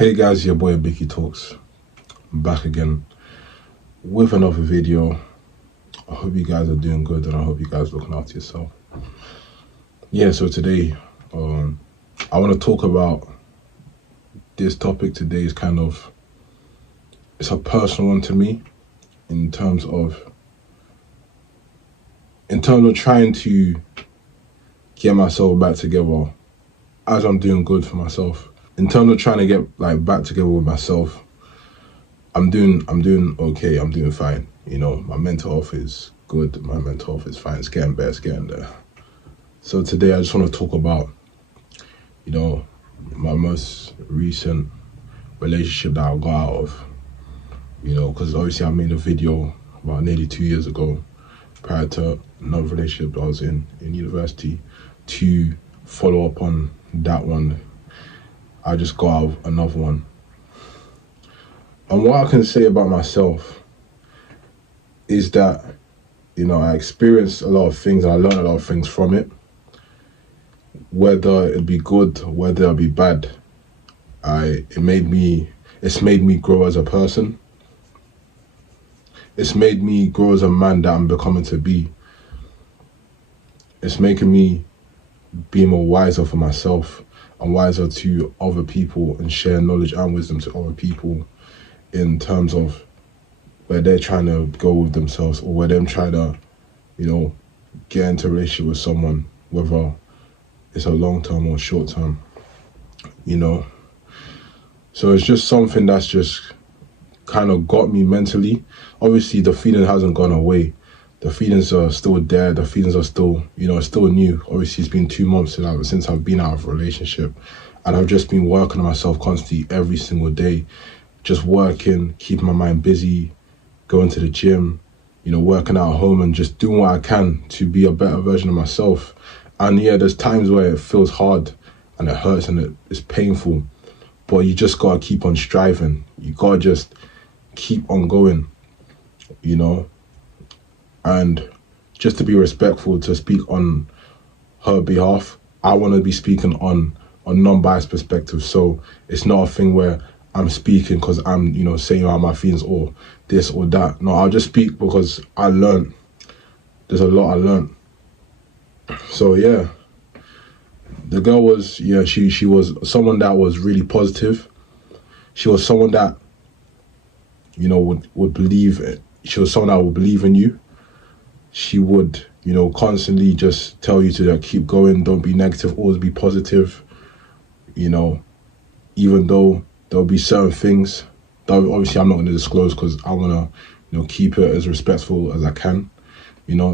Hey guys, your boy Bicky Talks. I'm back again with another video. I hope you guys are doing good and I hope you guys are looking after yourself. Yeah, so today I want to talk about this topic. Today is it's a personal one to me in terms of trying to get myself back together as I'm doing good for myself. In terms of trying to get back together with myself, I'm doing okay. I'm doing fine. You know, my mental health is good. My mental health is fine. It's getting better. It's getting there. So today I just want to talk about, my most recent relationship that I got out of. Because obviously I made a video about nearly 2 years ago prior to another relationship that I was in university. To follow up on that one, I just got out of another one. And what I can say about myself is that, I experienced a lot of things and I learned a lot of things from it. Whether it be good, whether it be bad, it's made me grow as a person. It's made me grow as a man that I'm becoming to be. It's making me be more wiser for myself and wiser to other people and share knowledge and wisdom to other people in terms of where they're trying to go with themselves or where they're trying to, get into a relationship with someone, whether it's a long term or short term, So it's just something that's just kind of got me mentally. Obviously, the feeling hasn't gone away. The feelings are still there. The feelings are still, still new. Obviously, it's been 2 months since I've been out of a relationship. And I've just been working on myself constantly every single day. Just working, keeping my mind busy, going to the gym, working out at home and just doing what I can to be a better version of myself. And yeah, there's times where it feels hard and it hurts and it's painful, but you just gotta keep on striving. You gotta just keep on going, and just to be respectful, to speak on her behalf, I want to be speaking on a non-biased perspective. So it's not a thing where I'm speaking because I'm, saying out my feelings or this or that. No, I'll just speak because I learned. There's a lot I learned. So yeah, the girl was, she was someone that was really positive. She was someone that, would believe it. She was someone that would believe in you. She would, constantly just tell you to keep going, don't be negative, always be positive. Even though there'll be certain things that obviously I'm not going to disclose because I want to, keep it as respectful as I can,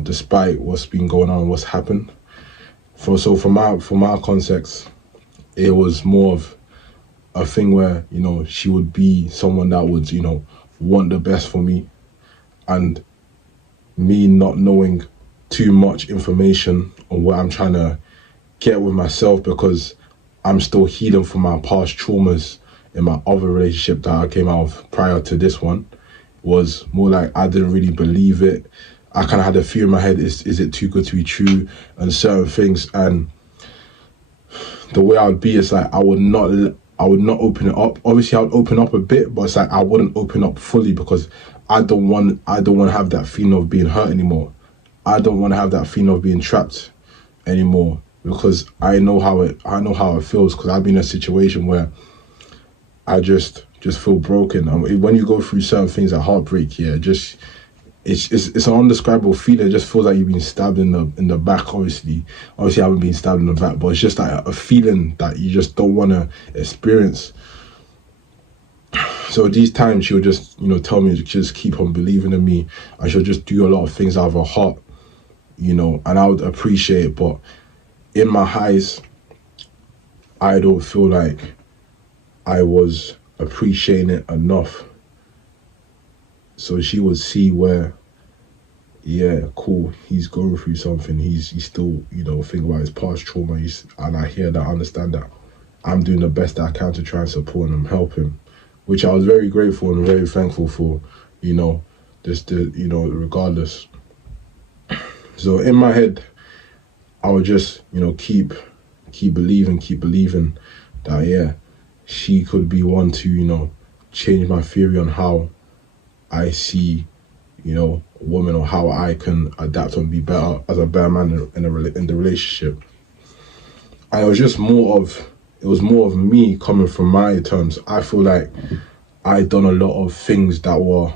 despite what's been going on, what's happened. For my context, it was more of a thing where, she would be someone that would, want the best for me, and me not knowing too much information on what I'm trying to get with myself because I'm still healing from my past traumas in my other relationship that I came out of prior to this one, was more like I didn't really believe it. I kind of had a fear in my head, is it too good to be true, and certain things. And the way I would be is like I would not open it up. Obviously I would open up a bit, but it's like I wouldn't open up fully because I don't want to have that feeling of being hurt anymore. I don't want to have that feeling of being trapped anymore because I know how it feels, because I've been in a situation where I just feel broken. And when you go through certain things like heartbreak, it's an undescribable feeling. It just feels like you've been stabbed in the back. Obviously I haven't been stabbed in the back, but it's just like a feeling that you just don't want to experience. So these times she'll just, tell me to just keep on believing in me, and she'll just do a lot of things out of her heart, and I would appreciate it. But in my highs, I don't feel like I was appreciating it enough. So she would see where, yeah, cool, he's going through something. He's still, thinking about his past trauma. And I hear that, I understand that I'm doing the best that I can to try and support him, help him, which I was very grateful and very thankful for, regardless. So in my head, I would just, keep believing that, yeah, she could be one to, change my theory on how I see, women, or how I can adapt and be better as a better man in the relationship. And it was more of me coming from my terms. I feel like I done a lot of things that were,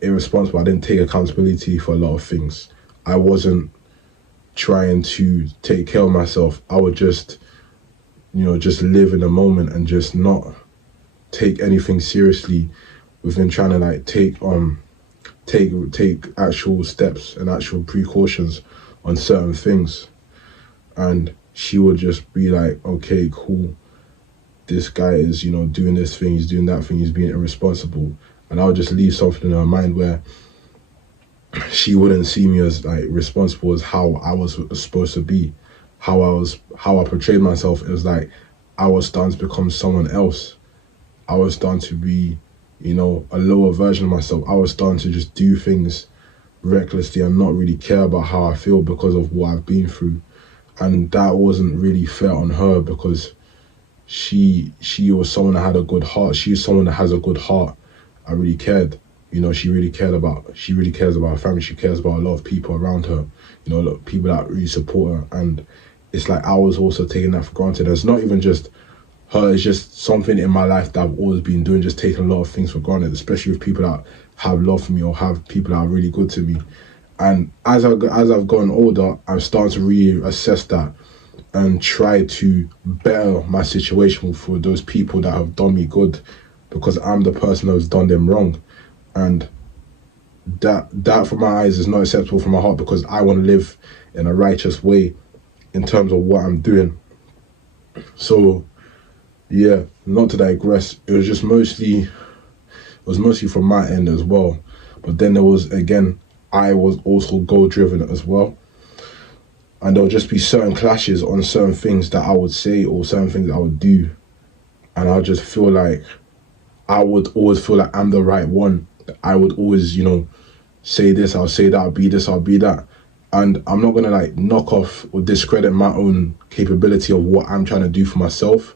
irresponsible. I didn't take accountability for a lot of things. I wasn't trying to take care of myself. I would just live in the moment and just not take anything seriously within trying to like take actual steps and actual precautions on certain things. And she would just be like, okay, cool, this guy is, doing this thing, he's doing that thing, he's being irresponsible. And I would just leave something in her mind where she wouldn't see me as like responsible as how I was supposed to be, how I portrayed myself. It was like I was starting to become someone else. I was starting to be, a lower version of myself. I was starting to just do things recklessly and not really care about how I feel because of what I've been through. And that wasn't really fair on her, because she was someone that had a good heart. She's someone that has a good heart. I really cared. She really cares about her family. She cares about a lot of people around her, a lot of people that really support her. And it's like I was also taking that for granted. It's not even just her, it's just something in my life that I've always been doing, just taking a lot of things for granted, especially with people that have love for me or have people that are really good to me. And as I've gotten older, I'm starting to reassess that and try to better my situation for those people that have done me good, because I'm the person who's done them wrong. And that from my eyes is not acceptable from my heart, because I want to live in a righteous way in terms of what I'm doing. So yeah, not to digress, it was mostly from my end as well. But then I was also goal driven as well. And there'll just be certain clashes on certain things that I would say or certain things I would do. And I would always feel like I'm the right one. I would always, say this, I'll say that, I'll be this, I'll be that. And I'm not gonna like knock off or discredit my own capability of what I'm trying to do for myself.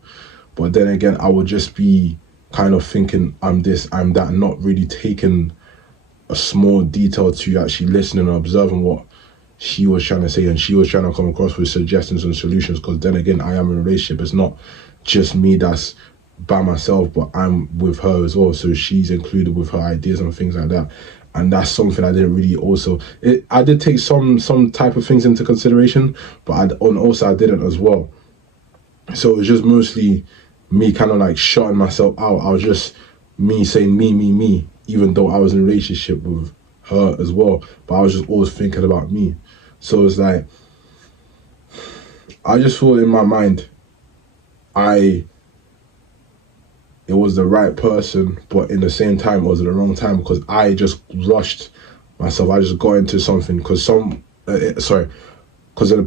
But then again, I would just be kind of thinking I'm this, I'm that, not really taking a small detail to actually listening and observing what she was trying to say, and she was trying to come across with suggestions and solutions. Because then again, I am in a relationship. It's not just me that's by myself, but I'm with her as well. So she's included with her ideas and things like that. And that's something I didn't really I did take some type of things into consideration, but I didn't as well. So it was just mostly me kind of like shutting myself out. I was just me saying me, even though I was in a relationship with her as well. But I was just always thinking about me. So it's like, I just thought in my mind, it was the right person, but in the same time, it was the wrong time, because I just rushed myself. I just got into something because the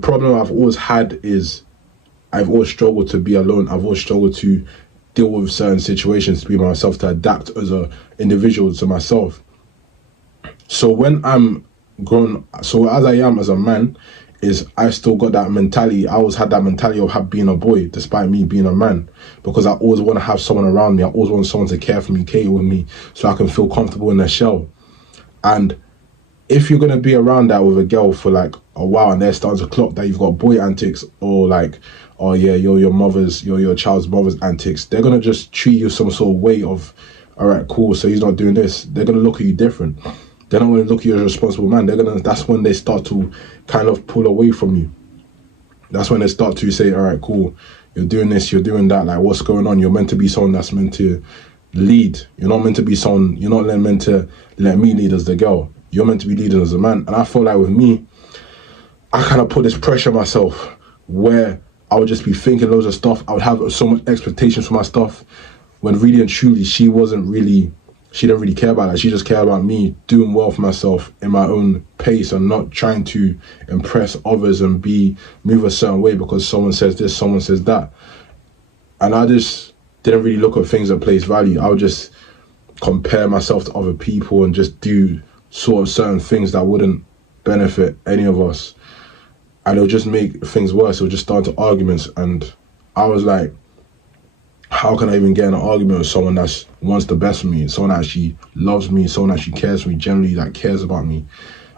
problem I've always had is I've always struggled to be alone. I've always struggled to deal with certain situations, to be myself, to adapt as an individual to myself. So when I'm grown, so as I am as a man, is I still got that mentality. I always had that mentality of being a boy, despite me being a man, because I always want to have someone around me. I always want someone to care for me, cater with me, so I can feel comfortable in their shell. And if you're going to be around that with a girl for like a while, and they're starting to clock that you've got boy antics, or like, oh yeah, you're your child's mother's antics, they're going to just treat you some sort of way of, all right, cool, so he's not doing this. They're going to look at you different. They're not going to look at you as a responsible man. That's when they start to kind of pull away from you. That's when they start to say, all right, cool, you're doing this, you're doing that, like what's going on? You're meant to be someone that's meant to lead. You're not meant to be someone, you're not meant to let me lead as the girl. You're meant to be leading as a man. And I feel like with me, I kind of put this pressure on myself where I would just be thinking loads of stuff. I would have so much expectations for my stuff, when really and truly she didn't really care about that. She just cared about me doing well for myself in my own pace and not trying to impress others and move a certain way because someone says this, someone says that. And I just didn't really look at things at face value. I would just compare myself to other people and just do sort of certain things that wouldn't benefit any of us. And it'll just make things worse. It'll just start to arguments. And I was like, how can I even get in an argument with someone that wants the best for me, someone that actually loves me, someone that actually cares for me, generally that cares about me?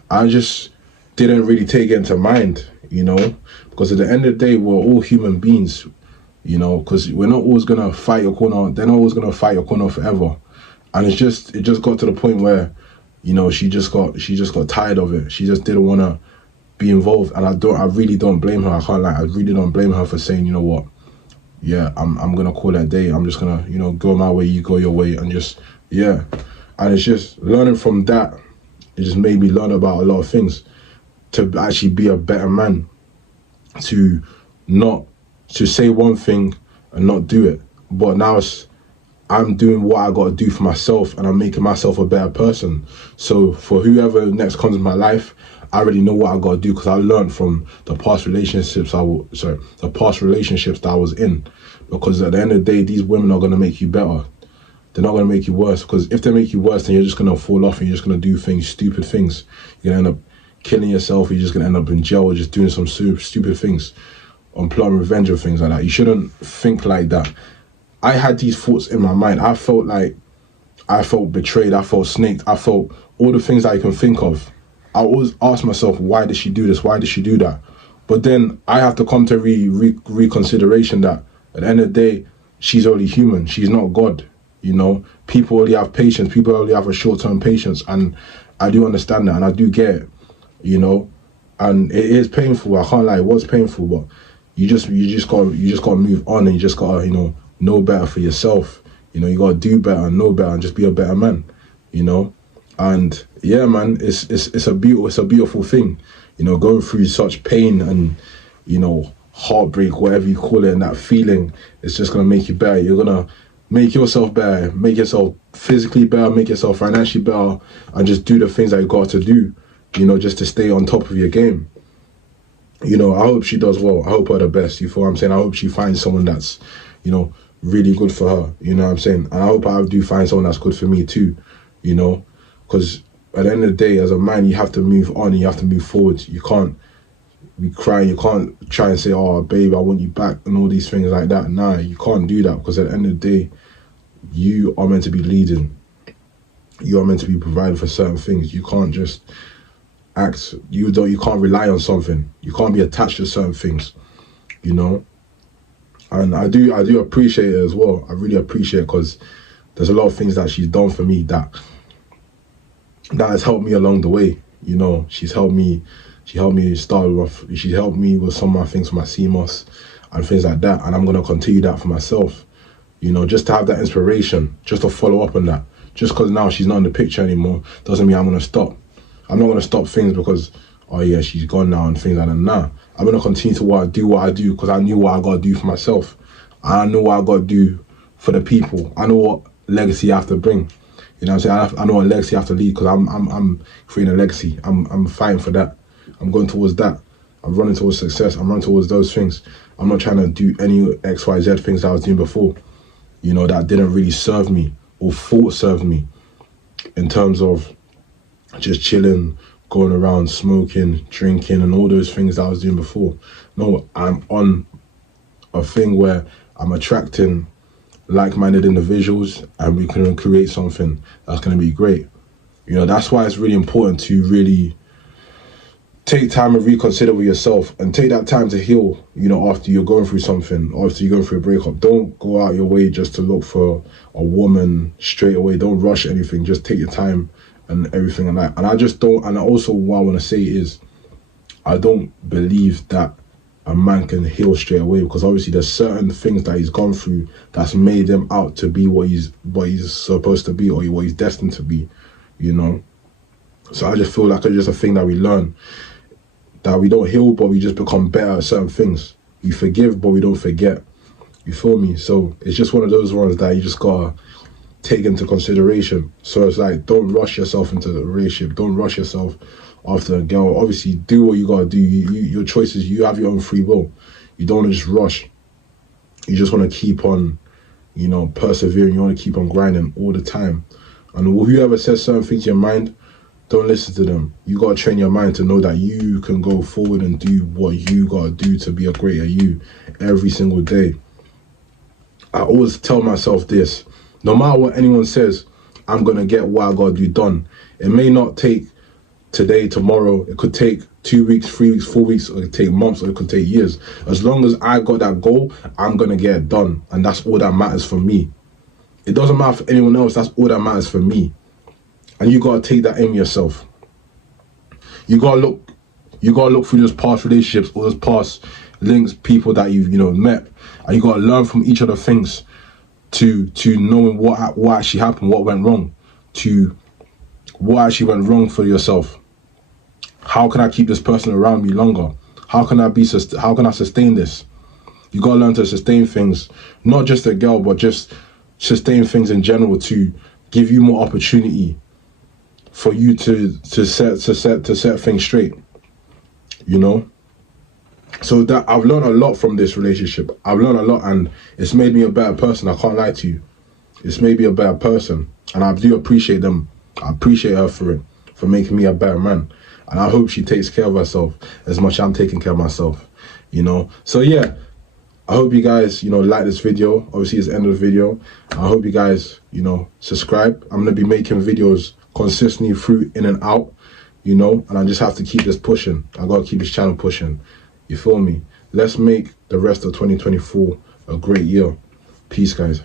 I just didn't really take it into mind, because at the end of the day, we're all human beings, because we're not always gonna fight your corner. They're not always gonna fight your corner forever. And it just got to the point where, she just got tired of it. She just didn't want to be involved, and I really don't blame her. I can't lie, I really don't blame her for saying, you know what, yeah, I'm gonna call that day. I'm just gonna, go my way, you go your way, and just, yeah. And it's just learning from that. It just made me learn about a lot of things, to actually be a better man, to say one thing and not do it. But now I'm doing what I gotta do for myself, and I'm making myself a better person. So for whoever next comes in my life, I already know what I gotta do, because I learned from the past relationships that I was in. Because at the end of the day, these women are gonna make you better. They're not gonna make you worse, because if they make you worse, then you're just gonna fall off and you're just gonna do stupid things. You're gonna end up killing yourself. You're just gonna end up in jail, or just doing some stupid things, on plotting revenge or things like that. You shouldn't think like that. I had these thoughts in my mind. I felt betrayed. I felt snaked. I felt all the things that I can think of. I always ask myself, why did she do this? Why did she do that? But then I have to come to reconsideration that at the end of the day, she's only human. She's not God. People only have patience. People only have a short-term patience, and I do understand that, and I do get it. And it is painful. I can't lie, it was painful, but you just gotta move on, and you just gotta know better for yourself. You gotta do better and know better and just be a better man. And yeah, man, it's a beautiful thing. Going through such pain and heartbreak, whatever you call it, and that feeling, it's just gonna make you better. You're gonna make yourself better, make yourself physically better, make yourself financially better, and just do the things that you got to do, just to stay on top of your game. I hope she does well. I hope her the best. You feel what I'm saying? I hope she finds someone that's, really good for her. You know what I'm saying? And I hope I do find someone that's good for me too, because at the end of the day, as a man, you have to move on and you have to move forward. You can't be crying. You can't try and say, oh, babe, I want you back, and all these things like that. Nah, you can't do that, because at the end of the day, you are meant to be leading. You are meant to be providing for certain things. You can't just act. You can't rely on something. You can't be attached to certain things. And I do appreciate it as well. I really appreciate it, because there's a lot of things that she's done for me that has helped me along the way. She helped me start off. She helped me with some of my things, for my CMOS and things like that. And I'm going to continue that for myself, just to have that inspiration, just to follow up on that. Just because now she's not in the picture anymore doesn't mean I'm going to stop. I'm not going to stop things because, oh yeah, she's gone now and things like that. Nah, I'm going to continue to do what I do, because I knew what I got to do for myself. I know what I got to do for the people. I know what legacy I have to bring. You know what I'm saying? I know what legacy I have to lead, because I'm creating a legacy. I'm fighting for that. I'm going towards that. I'm running towards success. I'm running towards those things. I'm not trying to do any XYZ things that I was doing before, that didn't really serve me or thought served me, in terms of just chilling, going around, smoking, drinking, and all those things that I was doing before. No, I'm on a thing where I'm attracting like-minded individuals, and we can create something that's going to be great. That's why it's really important to really take time and reconsider with yourself, and take that time to heal, after you're going through something, or after you're going through a breakup. Don't go out your way just to look for a woman straight away. Don't rush anything. Just take your time and everything like that. And I just don't, and also what I want to say is, I don't believe that a man can heal straight away, because obviously there's certain things that he's gone through that's made him out to be what he's supposed to be, or what he's destined to be, So I just feel like it's just a thing that we learn, that we don't heal, but we just become better at certain things. We forgive, but we don't forget. You feel me? So it's just one of those ones that you just gotta take into consideration. So it's like, don't rush yourself into the relationship. Don't rush yourself after a girl. Obviously, do what you gotta do. Your choices, you have your own free will. You don't want to just rush. You just want to keep on, persevering. You want to keep on grinding all the time. And whoever says certain things in your mind, don't listen to them. You gotta train your mind to know that you can go forward and do what you gotta do to be a greater you every single day. I always tell myself this: no matter what anyone says, I'm gonna get what I gotta do done. It may not take today, tomorrow. It could take 2 weeks, 3 weeks, 4 weeks, or it could take months, or it could take years. As long as I got that goal, I'm gonna get it done, and that's all that matters for me. It doesn't matter for anyone else. That's all that matters for me. And you gotta take that in yourself. You gotta look through those past relationships, all those past links, people that you've met, and you gotta learn from each of the things to knowing what actually happened, what went wrong, to what actually went wrong for yourself. How can I keep this person around me longer? How can I sustain this? You gotta learn to sustain things, not just a girl, but just sustain things in general, to give you more opportunity for you to set things straight. So that I've learned a lot from this relationship. I've learned a lot, and it's made me a better person. I can't lie to you. It's made me a better person, and I do appreciate them. I appreciate her for it, for making me a better man. And I hope she takes care of herself as much as I'm taking care of myself, So yeah, I hope you guys, like this video. Obviously, it's the end of the video. I hope you guys, subscribe. I'm going to be making videos consistently through, in and out, and I just have to keep this pushing. I got to keep this channel pushing. You feel me? Let's make the rest of 2024 a great year. Peace, guys.